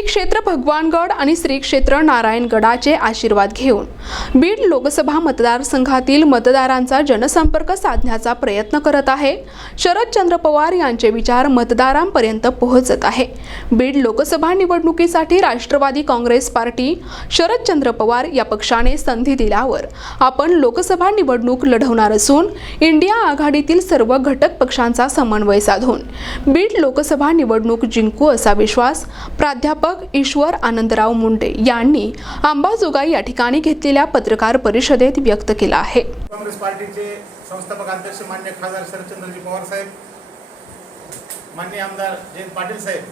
श्री क्षेत्र भगवानगड आणि श्री क्षेत्र नारायणगडाचे आशीर्वाद घेऊन बीड लोकसभा मतदारसंघातील मतदारांचा जनसंपर्क साधण्याचा प्रयत्न करत आहे. शरदचंद्र पवार यांचे विचार मतदारांपर्यंत पोहोचत आहे. बीड लोकसभा निवडणुकीसाठी राष्ट्रवादी काँग्रेस पार्टी शरदचंद्र पवार या पक्षाने संधी दिल्यावर आपण लोकसभा निवडणूक लढवणार असून इंडिया आघाडीतील सर्व घटक पक्षांचा समन्वय साधून बीड लोकसभा निवडणूक जिंकू असा विश्वास प्राध्यापक ईश्वर आनंदराव मुंडे यांनी अंबाजोगाई या ठिकाणी घेतलेल्या पत्रकार परिषदेत व्यक्त केला आहे. काँग्रेस पार्टीचे संस्थापक अध्यक्ष मान्य खासदार शरदचंद्रजी पवार साहेब मान्य आमदार जयंत पाटील साहेब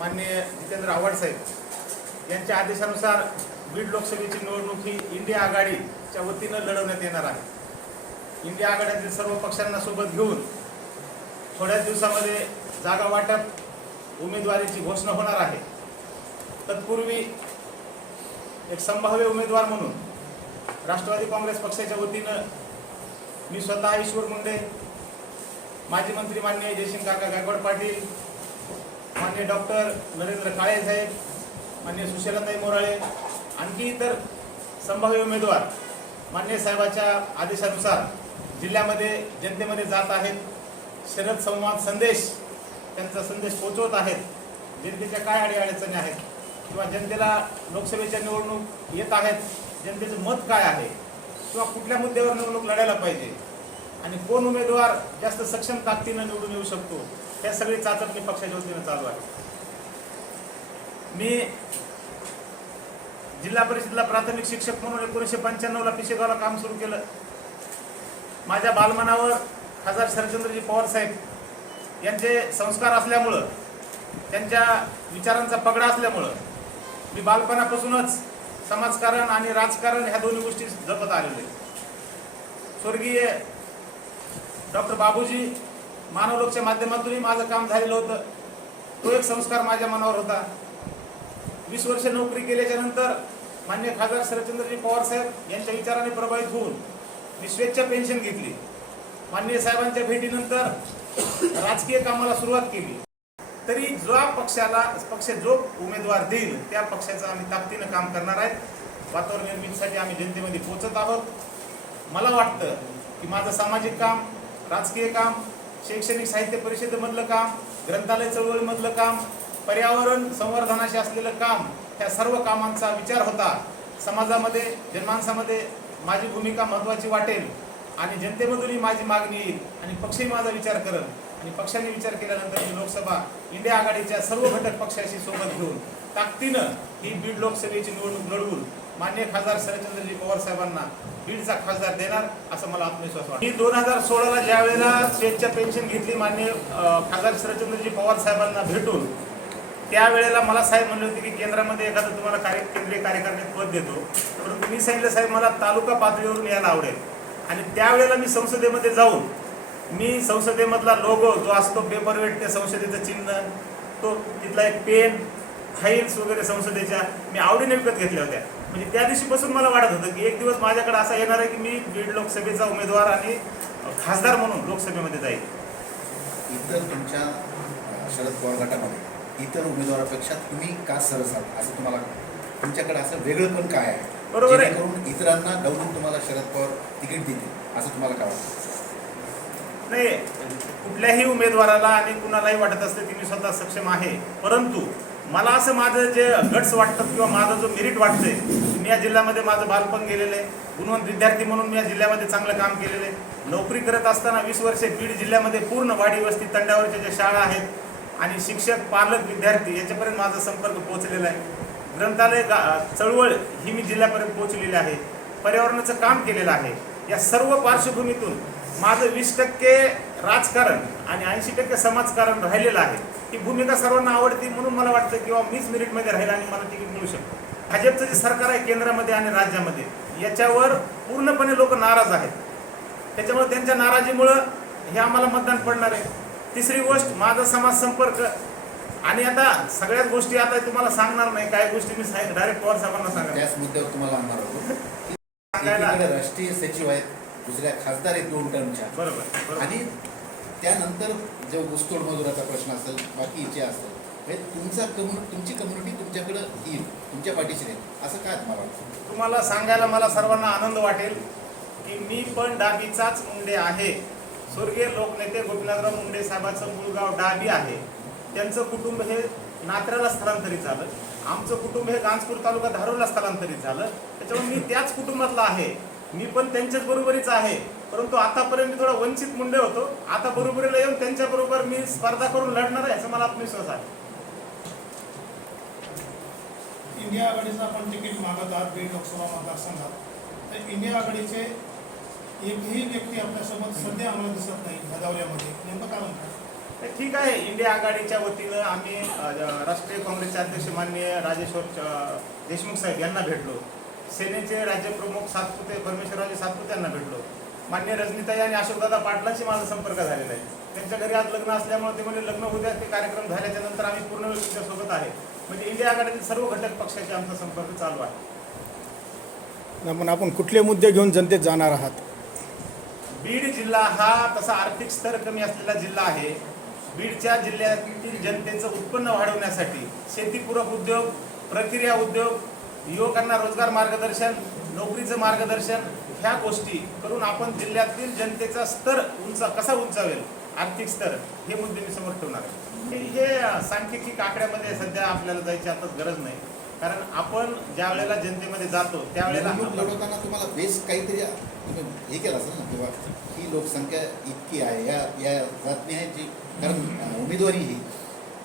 मान्य जितेंद्र आव्हाड साहेब यांच्या आदेशानुसार बीड लोकसभेची निवडणूक ही इंडिया आघाडीच्या वतीनं लढवण्यात येणार आहे. इंडिया आघाडीतील सर्व पक्षांना सोबत घेऊन थोड्याच दिवसामध्ये जागा वाटप उमेदवारीची घोषणा होणार आहे. तत्पूर्वी एक संभाव्य उमेदवार म्हणून राष्ट्रवादी काँग्रेस पक्षाच्या वतीनं मी स्वतः ईश्वर मुंडे माजी मंत्री मान्य जयसिंग काका गायकवाड पाटील मान्य डॉक्टर नरेंद्र काळे साहेब मान्य सुशीलाताई मोराळे आणखी इतर संभाव्य उमेदवार मान्य साहेबाच्या आदेशानुसार जिल्ह्यामध्ये जनतेमध्ये जात आहेत. शरद संवाद संदेश त्यांचा संदेश पोचवत आहेत. जनतेच्या काय अडीअडचणी आहेत? किंवा जनतेला लोकसभेच्या निवडणूक येत आहेत जनतेचं मत काय आहे? किंवा कुठल्या मुद्द्यावर निवडणूक लढायला पाहिजे? आणि कोण उमेदवार जास्त सक्षम ताकदीनं निवडून येऊ शकतो? त्या सगळी चाचपणी पक्षाच्या वतीनं चालू आहे. मी जिल्हा परिषदेला प्राथमिक शिक्षक म्हणून एकोणीसशे पंच्याण्णवला पिशेगावला काम सुरू केलं. माझ्या बालमनावर खासदार शरचंद्रजी पवार साहेब यांचे संस्कार असल्यामुळं त्यांच्या विचारांचा पगडा असल्यामुळं मी बालपणापासूनच समाजकारण आणि राजकारण ह्या दोन्ही गोष्टी जपत आलेले स्वर्गीय डॉक्टर बाबूजी मानवलोकच्या माध्यमातूनही माझं काम झालेलं होतं. तो एक संस्कार माझ्या मनावर होता. वीस वर्ष नोकरी केल्याच्यानंतर मान्य खासदार शरदचंद्रजी पवार साहेब यांच्या विचाराने प्रभावित होऊन मी स्वेच्छा पेन्शन घेतली. माननीय साहेबांच्या भेटीनंतर राजकीय कामाला सुरुवात केली. तरी ज्या पक्षाला पक्ष जो उमेदवार देईल त्या पक्षाचं आम्ही ताकदीनं काम करणार आहेत वातावरण निर्मितीसाठी आम्ही जनतेमध्ये पोचत आहोत. मला वाटतं की माझं सामाजिक काम राजकीय काम शैक्षणिक साहित्य परिषदेमधलं काम ग्रंथालय चळवळीमधलं काम पर्यावरण संवर्धनाशी असलेलं काम ह्या सर्व कामांचा विचार होता. समाजामध्ये जनमानसामध्ये माझी भूमिका महत्त्वाची वाटेल आणि जनतेमधूनही माझी मागणी येईल आणि पक्षही माझा विचार करेल. आणि पक्षाने विचार केल्यानंतर ही लोकसभा इंडिया आघाडीच्या सर्व घटक पक्षाशी सोबत घेऊन ताकदीनं ही बीड लोकसभेची निवडणूक लढवून मान्य खासदार शरदचंद्रजी पवार साहेबांना बीडचा खासदार देणार असं मला आत्मविश्वास वाटतो. मी दोन हजार सोळाला ज्या वेळेला स्वेच्छा पेन्शन घेतली मान्य खासदार शरदचंद्रजी पवार साहेबांना भेटून त्यावेळेला मला साहेब म्हणले होते की केंद्रामध्ये एखादं तुम्हाला कार्य केंद्रीय कार्यकारिणीत पद देतो. परंतु मी सांगितलं साहेब मला तालुका पातळीवरून यायला आवडेल. आणि त्यावेळेला मी संसदेमध्ये जाऊन मी संसदेमधला लोगो जो असतो पेपरवेट त्या संसदेचं चिन्ह तो तिथला एक पेन फाईल्स वगैरे संसदेच्या मी आवडीने विकत घेतल्या होत्या. म्हणजे त्या दिवशीपासून मला वाटत होतं की एक दिवस माझ्याकडे असा येणार आहे की मी बीड लोकसभेचा उमेदवार आणि खासदार म्हणून लोकसभेमध्ये जाईल. इतर तुमच्या शरद पवार गटामध्ये इतर उमेदवारापेक्षा तुम्ही का सरस आहात असं तुम्हाला तुमच्याकडे असं वेगळं पण काय आहे? बरोबर आहे. इतरांना डावलून तुम्हाला शरद पवार तिकीट देतील असं तुम्हाला काय वाटतं? नाही कुठल्याही उमेदवाराला आणि कुणालाही वाटत असते की मी स्वतः सक्षम आहे. परंतु मला असं माझं जे गट्स वाटतात किंवा माझं जो मेरिट वाटतंय मी या जिल्ह्यामध्ये माझं बालपण गेलेलं आहे. गुणवंत विद्यार्थी म्हणून मी या जिल्ह्यामध्ये चांगलं काम केलेलं आहे. नोकरी करत असताना वीस वर्षे बीड जिल्ह्यामध्ये पूर्ण वाडी वस्ती तंड्यावरच्या ज्या शाळा आहेत आणि शिक्षक पालक विद्यार्थी याच्यापर्यंत माझा संपर्क पोहोचलेला आहे. ग्रंथालय गा चळवळ ही मी जिल्ह्यापर्यंत पोहोचलेली आहे. पर्यावरणाचं काम केलेलं आहे. या सर्व पार्श्वभूमीतून माझं वीस टक्के राजकारण आणि ऐंशी टक्के समाजकारण राहिलेलं आहे. ही भूमिका सर्वांना आवडते म्हणून मला वाटतं किंवा मीच मेरिटमध्ये राहील आणि मला तिकीट मिळू शकतं. भाजपचं जे सरकार आहे केंद्रामध्ये आणि राज्यामध्ये याच्यावर पूर्णपणे लोक नाराज आहेत. त्याच्यामुळे त्यांच्या नाराजीमुळं हे आम्हाला मतदान पडणार आहे. तिसरी गोष्ट माझा समाज संपर्क. आणि आता सगळ्याच गोष्टी आता तुम्हाला सांगणार नाही काही गोष्टी मी डायरेक्ट पवार साहेबांना सांगणार त्याच मुद्द्यावर तुम्हाला सांगायला. राष्ट्रीय सचिव आहेत. दुसऱ्या खासदार आहेत दोन टर्मच्या. बरोबर आणि त्यानंतर जो ऊसतोड मजुराचा प्रश्न असेल बाकीचे असेल हे तुमचा कम्युनिटी तुमची कम्युनिटी तुमच्याकडं येईल तुमच्या पाठीशी राहील. असं काय तुम्हाला वाटतं? तुम्हाला सांगायला मला सर्वांना आनंद वाटेल की मी पण डाबीचाच मुंडे आहे. स्वर्गीय लोकनेते गोपीनाथराव मुंडे साहेबांचं मूळगाव डाबी आहे. त्यांचं कुटुंब हे नात्र्याला स्थलांतरित झालं. आमचं कुटुंब हे गांजपूर तालुका धारूरला स्थलांतरित झालं. त्याच्यामुळे मी त्याच कुटुंबातला आहे. मी पण त्यांच्याच बरोबरीच आहे. परंतु आतापर्यंत मी थोडा वंचित मुंडे होतो. आता बरोबरीला येऊन त्यांच्या बरोबर मी स्पर्धा करून लढणार आहे याचा मला आत्मविश्वास आहे. इंडिया आघाडीचं आपण तिकीट मागत आहात बीड लोकसभा मतदारसंघात. तर इंडिया आघाडीचे एकही व्यक्ती आपल्यासोबत सध्या आम्हाला दिसत नाही या दौऱ्यामध्ये नेमकं काय म्हणतात? ठीक आहे इंडिया आघाडीच्या वतीनं आम्ही राष्ट्रीय काँग्रेसचे अध्यक्ष माननीय राजेश्वर देशमुख साहेब यांना भेटलो. सेनेचे राज्यप्रमुख सातपुते परमेश्वरराजे सातपुते यांना भेटलो. मान्य रजनीताई आणि अशोकदादा पाटलांशी माझा संपर्क झालेला आहे. त्यांच्या घरी आज लग्न असल्यामुळे ते म्हणजे लग्न उद्या ते कार्यक्रम झाल्याच्यानंतर आम्ही पूर्ण वेळ तुमच्यासोबत आहे. म्हणजे इंडिया आघाडीतील सर्व घटक पक्षाचे आमचा संपर्क चालू आहे. आपण आपण कुठले मुद्दे घेऊन जनतेत जाणार आहात? बीड जिल्हा हा तसा आर्थिक स्तर कमी असलेला जिल्हा आहे. बीडच्या जिल्ह्यातील जनतेचं उत्पन्न वाढवण्यासाठी शेतीपूरक उद्योग प्रक्रिया उद्योग युवकांना रोजगार मार्गदर्शन नोकरीचं मार्गदर्शन ह्या गोष्टी करून आपण जिल्ह्यातील जनतेचा स्तर उंचा कसा उंचावेल? आर्थिक स्तर हे मुद्दे मी समोर ठेवणार आहे. हे- सांख्यिकी आकड्यामध्ये सध्या आपल्याला जायची आता गरज नाही. कारण आपण ज्या वेळेला जनतेमध्ये जातो त्यावेळेला लढवताना तुम्हाला बेस काहीतरी तुम्ही हे केलं असेल ना किंवा ही लोकसंख्या इतकी आहे या या जातनी आहे जी कारण उमेदवारी ही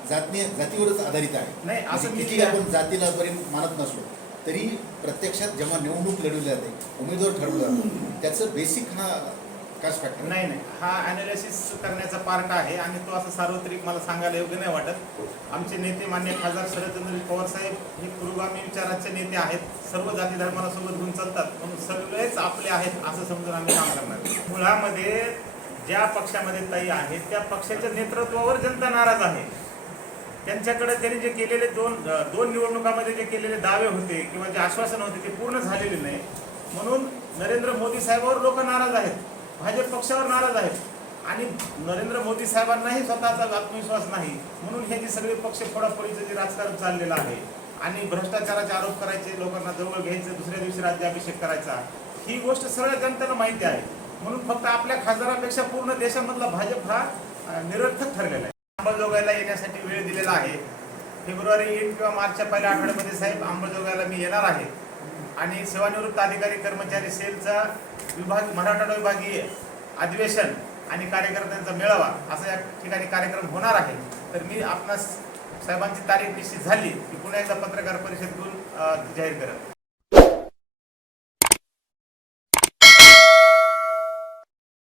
जातनी जातीवरच आधारित आहे. नाही, असं म्हणजे किती आपण जातीला बरी मानत नसलो. तरी प्रत्यक्षात जेव्हा निवडणूक लढवली जाते उमेदवार ठरवला जातो. त्याचं बेसिक हा कास्ट फॅक्टर नाही नाही. हा अनालिसिस करण्याचा पार्ट आहे आणि तो असं सार्वत्रिक मला सांगायला योग्य नाही वाटत. आमचे नेते मान्य खासदार शरदचंद्र पवार साहेब हे पुरोगामी विचाराचे नेते आहेत. सर्व जाती धर्माला सोबत घेऊन चालतात. म्हणून सगळेच आपले आहेत असं समजून आम्ही काम करणार मुळामध्ये ज्या पक्षामध्ये ताई आहेत त्या पक्षाच्या नेतृत्वावर जनता नाराज आहे. त्यांच्याकडे त्यांनी जे केलेले दोन दोन निवडणुकामध्ये जे केलेले दावे होते किंवा जे आश्वासन होते ते पूर्ण झालेले नाही. म्हणून नरेंद्र मोदी साहेबांवर लोक नाराज आहेत. भाजप पक्षावर नाराज आहेत. आणि नरेंद्र मोदी साहेबांनाही स्वतःचा आत्मविश्वास नाही. म्हणून हे जे सगळे पक्ष फोडाफोडीचं जे राजकारण चाललेलं आहे आणि भ्रष्टाचाराचे आरोप करायचे लोकांना जवळ घ्यायचं दुसऱ्या दिवशी राज्याभिषेक करायचा ही गोष्ट सगळ्या जनतेला माहिती आहे. म्हणून फक्त आपल्या खासदारापेक्षा पूर्ण देशामधला भाजप हा निरर्थक ठरलेला आहे. अंमलबजावणीला येण्यासाठी वेळ दिलेला आहे. फेब्रुवारी एक किंवा मार्चच्या पहिल्या आठवड्यामध्ये साहेब अंमलबजावणीला मी येणार आहे. आणि सेवानिवृत्त अधिकारी कर्मचारी सेलचा विभाग मराठवाडा विभागीय अधिवेशन आणि कार्यकर्त्यांचा मेळावा असा या ठिकाणी कार्यक्रम होणार आहे. तर मी आपणास साहेबांची तारीख निश्चित झाली की पुन्हा एकदा पत्रकार परिषद घेऊन जाहीर करत